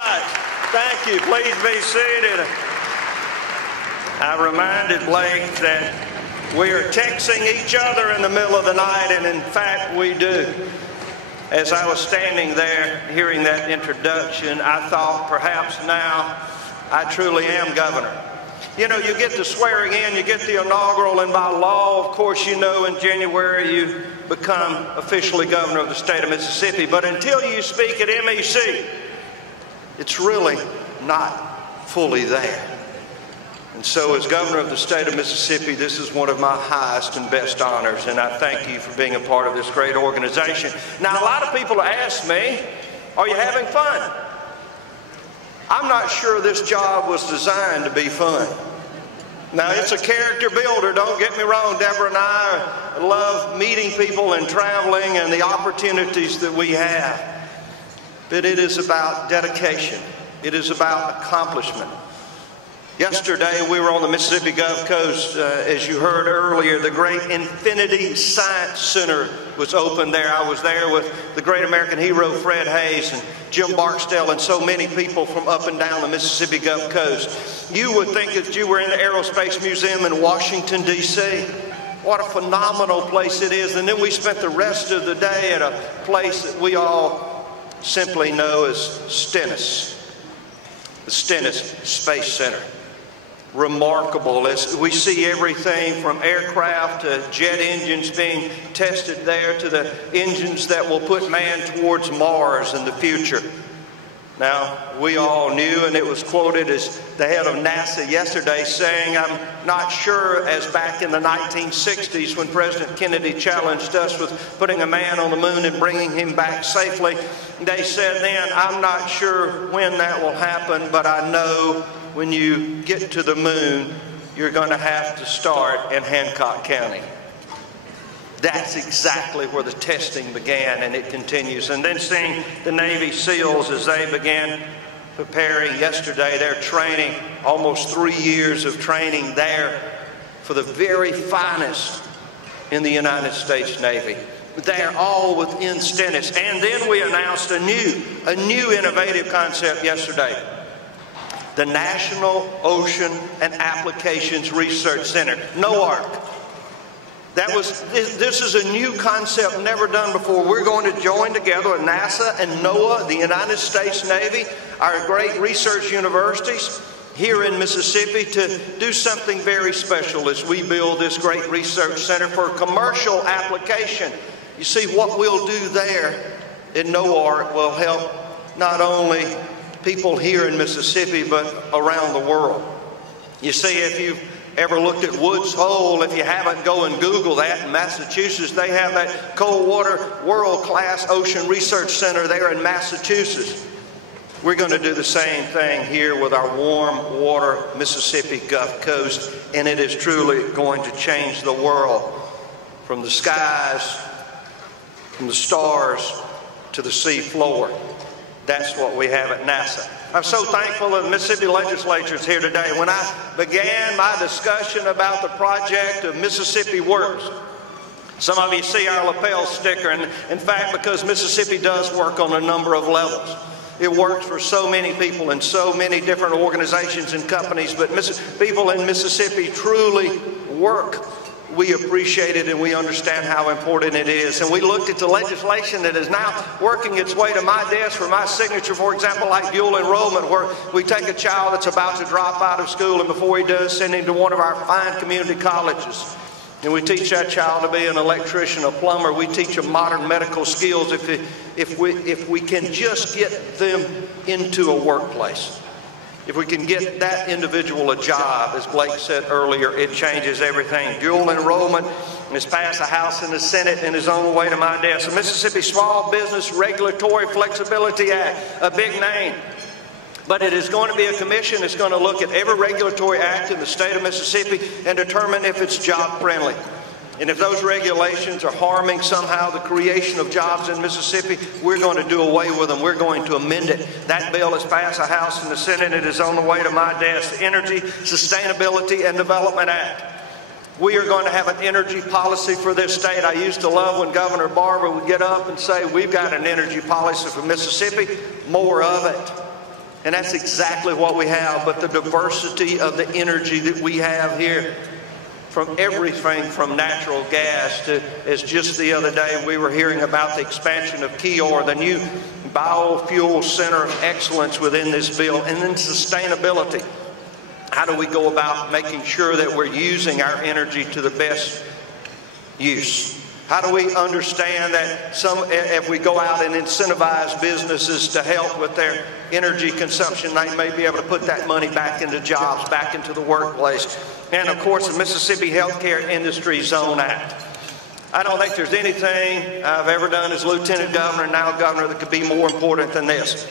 Thank you. Please be seated. I reminded Blake that we are texting each other in the middle of the night, and in fact we do. As I was standing there hearing that introduction, I thought perhaps now I truly am governor. You know, you get the swearing in, you get the inaugural, and by law, of course, you know in January you become officially governor of the state of Mississippi. But until you speak at MEC, it's really not fully there. And so as governor of the state of Mississippi, this is one of my highest and best honors, and I thank you for being a part of this great organization. Now, a lot of people ask me, are you having fun? I'm not sure this job was designed to be fun. Now, it's a character builder, don't get me wrong. Deborah and I love meeting people and traveling and the opportunities that we have. But it is about dedication. It is about accomplishment. Yesterday, we were on the Mississippi Gulf Coast. As you heard earlier, the great Infinity Science Center was opened there. I was there with the great American hero Fred Hayes and Jim Barksdale and so many people from up and down the Mississippi Gulf Coast. You would think that you were in the Aerospace Museum in Washington, D.C. What a phenomenal place it is. And then we spent the rest of the day at a place that we all simply know as Stennis, the Stennis Space Center. Remarkable as we see everything from aircraft to jet engines being tested there to the engines that will put man towards Mars in the future. Now, we all knew, and it was quoted as the head of NASA yesterday saying, I'm not sure, as back in the 1960s when President Kennedy challenged us with putting a man on the moon and bringing him back safely. They said then, I'm not sure when that will happen, but I know when you get to the moon, you're going to have to start in Hancock County. That's exactly where the testing began, and it continues. And then seeing the Navy SEALs as they began preparing yesterday, their training, almost 3 years of training there for the very finest in the United States Navy. They're all within Stennis. And then we announced a new innovative concept yesterday. The National Ocean and Applications Research Center, NOARC. This is a new concept never done before. We're going to join together with NASA and NOAA, the United States Navy, our great research universities here in Mississippi to do something very special as we build this great research center for commercial application. You see, what we'll do there in NOARC will help not only people here in Mississippi, but around the world. You see, if you've ever looked at Woods Hole, if you haven't, go and Google that. In Massachusetts, they have that cold water world-class ocean research center there in Massachusetts. We're going to do the same thing here with our warm water Mississippi Gulf Coast, and it is truly going to change the world from the skies, from the stars to the sea floor. That's what we have at NASA. I'm so thankful that the Mississippi legislature is here today. When I began my discussion about the project of Mississippi Works, some of you see our lapel sticker, and in fact, because Mississippi does work on a number of levels. It works for so many people and so many different organizations and companies, but people in Mississippi truly work. We appreciate it and we understand how important it is. And we looked at the legislation that is now working its way to my desk for my signature, for example, like dual enrollment, where we take a child that's about to drop out of school, and before he does, send him to one of our fine community colleges. And we teach that child to be an electrician, a plumber. We teach them modern medical skills if we can just get them into a workplace. If we can get that individual a job, as Blake said earlier, it changes everything. Dual enrollment has passed the House and the Senate and is on the way to my desk. The Mississippi Small Business Regulatory Flexibility Act, a big name. But it is going to be a commission that's going to look at every regulatory act in the state of Mississippi and determine if it's job friendly. And if those regulations are harming somehow the creation of jobs in Mississippi, we're going to do away with them. We're going to amend it. That bill has passed the House and the Senate. It is on the way to my desk. The Energy, Sustainability, and Development Act. We are going to have an energy policy for this state. I used to love when Governor Barber would get up and say, we've got an energy policy for Mississippi, more of it. And that's exactly what we have. But the diversity of the energy that we have here, from everything from natural gas to, as just the other day we were hearing about the expansion of Kior, the new biofuel center of excellence within this bill, and then sustainability. How do we go about making sure that we're using our energy to the best use? How do we understand that if we go out and incentivize businesses to help with their energy consumption, they may be able to put that money back into jobs, back into the workplace. And of course, the Mississippi Healthcare Industry Zone Act. I don't think there's anything I've ever done as Lieutenant Governor and now Governor that could be more important than this.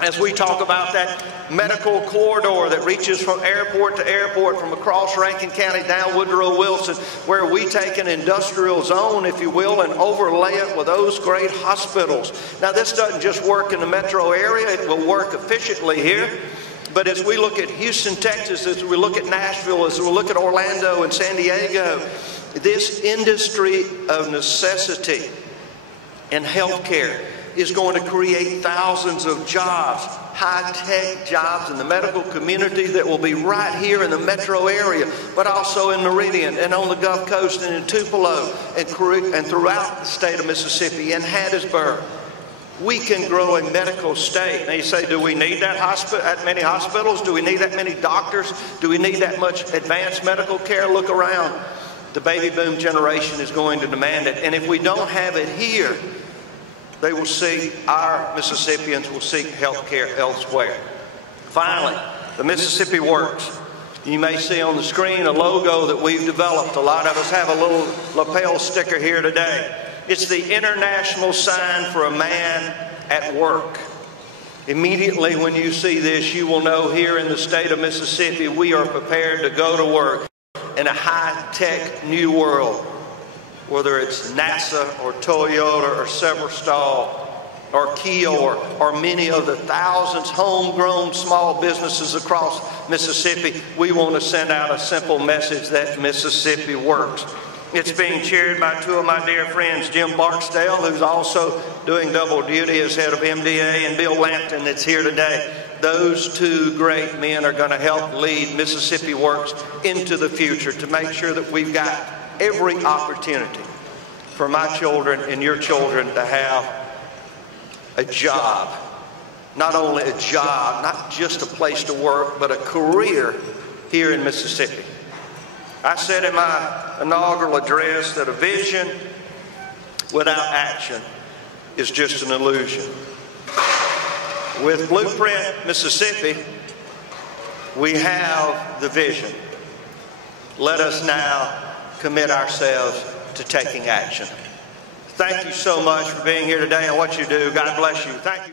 As we talk about that medical corridor that reaches from airport to airport, from across Rankin County down Woodrow Wilson, where we take an industrial zone, if you will, and overlay it with those great hospitals. Now, this doesn't just work in the metro area. It will work efficiently here. But as we look at Houston, Texas, as we look at Nashville, as we look at Orlando and San Diego, this industry of necessity in healthcare is going to create thousands of jobs, high-tech jobs in the medical community that will be right here in the metro area, but also in Meridian and on the Gulf Coast and in Tupelo and throughout the state of Mississippi and Hattiesburg. We can grow a medical state. Now you say, do we need that many hospitals? Do we need that many doctors? Do we need that much advanced medical care? Look around. The baby boom generation is going to demand it. And if we don't have it here, they will see, our Mississippians will seek health care elsewhere. Finally, the Mississippi Works. You may see on the screen a logo that we've developed. A lot of us have a little lapel sticker here today. It's the international sign for a man at work. Immediately when you see this, you will know here in the state of Mississippi, we are prepared to go to work in a high-tech new world. Whether it's NASA or Toyota or Severstal or Kior or many of the thousands homegrown small businesses across Mississippi, we want to send out a simple message that Mississippi works. It's being chaired by two of my dear friends, Jim Barksdale, who's also doing double duty as head of MDA, and Bill Lampton that's here today. Those two great men are going to help lead Mississippi Works into the future to make sure that we've got every opportunity for my children and your children to have a job. Not only a job, not just a place to work, but a career here in Mississippi. I said in my inaugural address that a vision without action is just an illusion. With Blueprint Mississippi, we have the vision. Let us now commit ourselves to taking action. Thank you so much for being here today and what you do. God bless you. Thank you.